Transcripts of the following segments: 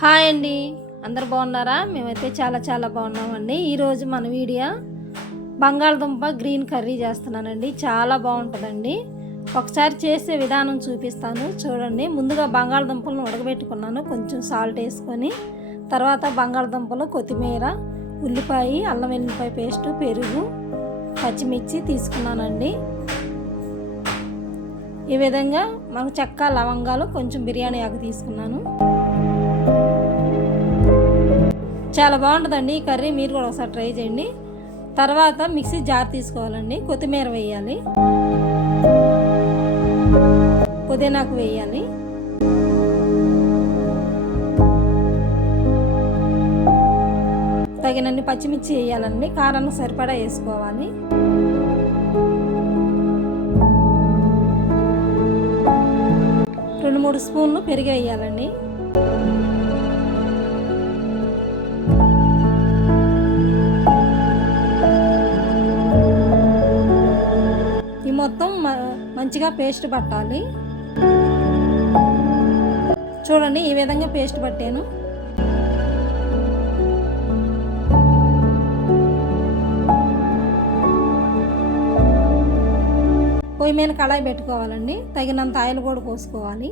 Hi అండి, అందరు బాగున్నారా? మేమైతే చాలా చాలా బాగున్నామండి. ఈరోజు మన వీడియో బంగాళదుంప గ్రీన్ కర్రీ చేస్తున్నానండి. చాలా బాగుంటుందండి. ఒకసారి చేసే విధానం చూపిస్తాను చూడండి. ముందుగా బంగాళదుంపలను ఉడకబెట్టుకున్నాను, కొంచెం సాల్ట్ వేసుకొని. తర్వాత బంగాళదుంపలు, కొత్తిమీర, ఉల్లిపాయ, అల్లం వెల్లిపాయ పేస్టు, పెరుగు, పచ్చిమిర్చి తీసుకున్నానండి. ఈ విధంగా మనకు చెక్క, లవంగాలు, కొంచెం బిర్యానీ ఆకు తీసుకున్నాను. చాలా బాగుంటుందండి ఈ కర్రీ, మీరు కూడా ఒకసారి ట్రై చేయండి. తర్వాత మిక్సీ జార్ తీసుకోవాలండి. కొత్తిమీర వేయాలి, పుదీనాకు వేయాలి, తగినన్ని పచ్చిమిర్చి వేయాలండి. కారానికి సరిపడా వేసుకోవాలి. రెండు మూడు స్పూన్లు పెరుగు వేయాలండి. ఈ మొత్తం మంచిగా పేస్ట్ పట్టాలి. చూడండి, ఈ విధంగా పేస్ట్ పట్టాను. పొయ్యి మీద కడాయి పెట్టుకోవాలండి. తగినంత ఆయిల్ కూడా పోసుకోవాలి.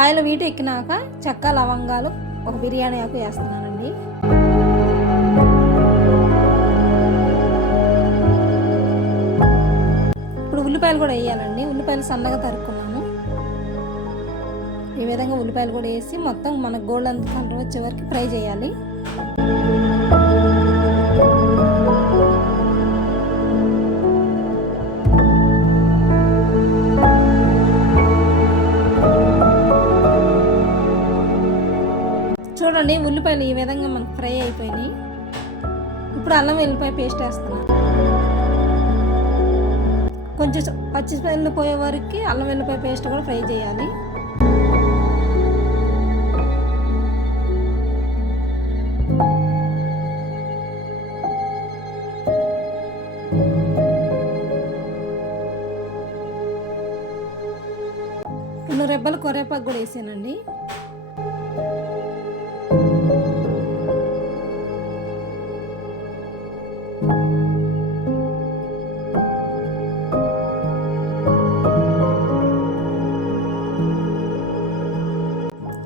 ఆయిల్ వీటి ఎక్కినాక చెక్క, లవంగాలు, ఒక బిర్యానీ ఆకు వేస్తున్నానండి. ఇప్పుడు ఉల్లిపాయలు కూడా వేయాలండి. ఉల్లిపాయలు సన్నగా తరుక్కున్నాను. ఈ విధంగా ఉల్లిపాయలు కూడా వేసి మొత్తం మన గోల్డెన్ కలర్ వచ్చే వరకు ఫ్రై చేయాలి. చూడండి, ఉల్లిపాయలు ఈ విధంగా మనకు ఫ్రై అయిపోయినాయి. ఇప్పుడు అల్లం వెల్లిపాయ పేస్ట్ వేస్తున్నాను. కొంచెం పచ్చి స్మెల్ పోయే వరకు అల్లం వెల్లిపాయ పేస్ట్ కూడా ఫ్రై చేయాలి. రెండు రెబ్బలు కరివేపాకు కూడా వేసానండి.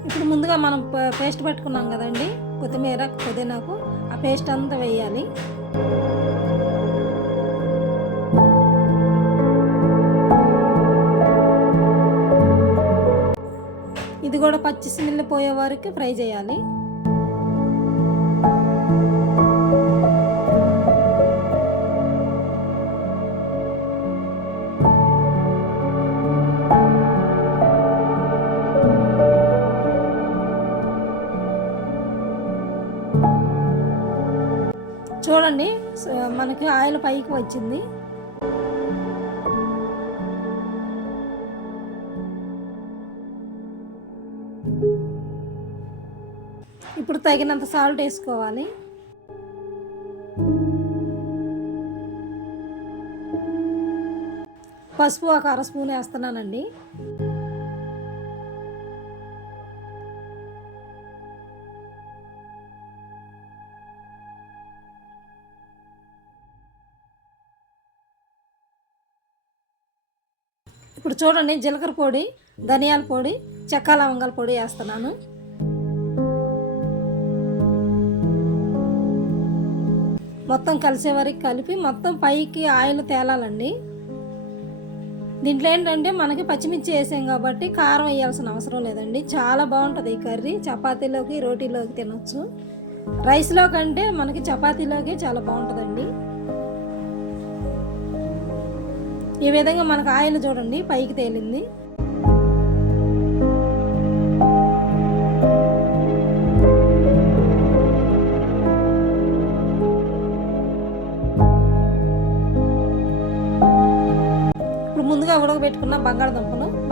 ఇప్పుడు ముందుగా మనం పేస్ట్ పెట్టుకున్నాం కదండి, కొత్తిమీర, పుదీనాకు, ఆ పేస్ట్ అంతా వేయాలి. ఇది కూడా పచ్చి స్మెల్ పోయే వరకు ఫ్రై చేయాలి. చూడండి, మనకి ఆయిల్ పైకి వచ్చింది. ఇప్పుడు తగినంత సాల్ట్ వేసుకోవాలి. పసుపు ఒక అర స్పూన్ వేస్తున్నానండి. ఇప్పుడు చూడండి, జీలకర్ర పొడి, ధనియాల పొడి, చెక్క, లవంగాల పొడి వేస్తున్నాను. మొత్తం కలిసే వరకు కలిపి మొత్తం పైకి ఆయిల్ తేలాలండి. దీంట్లో ఏంటంటే మనకి పచ్చిమిర్చి వేసాం కాబట్టి కారం వేయాల్సిన అవసరం లేదండి. చాలా బాగుంటుంది ఈ కర్రీ. చపాతీలోకి, రోటీలోకి తినొచ్చు. రైస్లో కంటే మనకి చపాతీలోకి చాలా బాగుంటుందండి. ఈ విధంగా మనకు ఆయిల్ చూడండి పైకి తేలింది. ఇప్పుడు ముందుగా ఉడకబెట్టుకున్న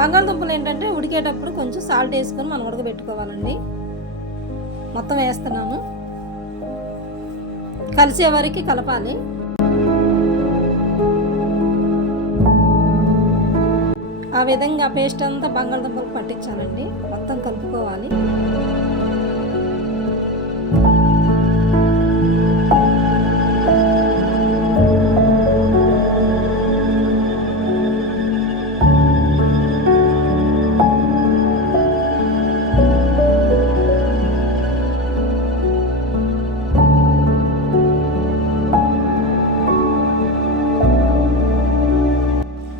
బంగాళదుంపలు ఏంటంటే ఉడికేటప్పుడు కొంచెం సాల్ట్ వేసుకొని మనం ఉడకబెట్టుకోవాలండి. మొత్తం వేస్తున్నాను. కలిసే వరకు కలపాలి. ఆ విధంగా పేస్ట్ అంతా బంగాళదుంపలకు పట్టించాలండి. మొత్తం కలుపుకోవాలి.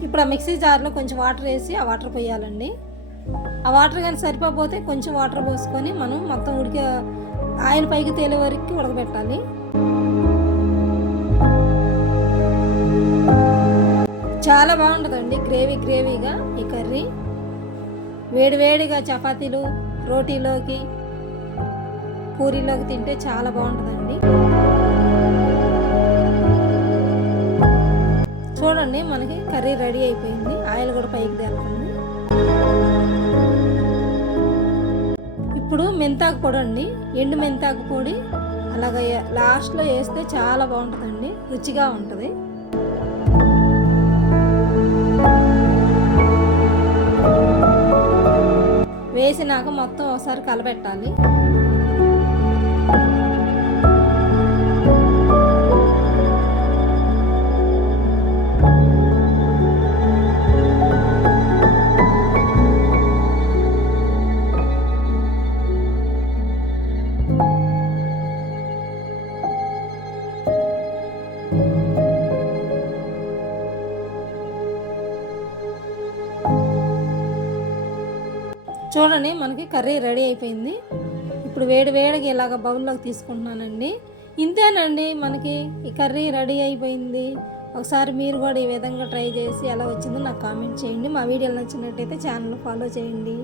ఇప్పుడు ఆ మిక్సీ జార్లో కొంచెం వాటర్ వేసి ఆ వాటర్ పోయాలండి. ఆ వాటర్ కానీ సరిపోతే కొంచెం వాటర్ పోసుకొని మనం మొత్తం ఆయిల్ పైకి తేలే వరకు ఉడకబెట్టాలి. చాలా బాగుంటుందండి గ్రేవీగా ఈ కర్రీ. వేడివేడిగా చపాతీలు, రోటీలోకి, పూరీలోకి తింటే చాలా బాగుంటుందండి. చూడండి, మనకి కర్రీ రెడీ అయిపోయింది. ఆయిల్ కూడా పైకి తేలుతుంది. ఇప్పుడు మెంతాకు పొడి అండి, ఎండు మెంతాకు పొడి అలాగ లాస్ట్లో వేస్తే చాలా బాగుంటుందండి, రుచిగా ఉంటుంది. వేసినాక మొత్తం ఒకసారి కలబెట్టాలి. చూడండి, మనకి కర్రీ రెడీ అయిపోయింది. ఇప్పుడు వేడిగా ఇలాగ బౌల్లోకి తీసుకుంటున్నానండి. ఇంతేనండి, మనకి ఈ కర్రీ రెడీ అయిపోయింది. ఒకసారి మీరు కూడా ఈ విధంగా ట్రై చేసి ఎలా వచ్చిందో నాకు కామెంట్ చేయండి. మా వీడియోలు నచ్చినట్టయితే ఛానల్ ఫాలో చేయండి.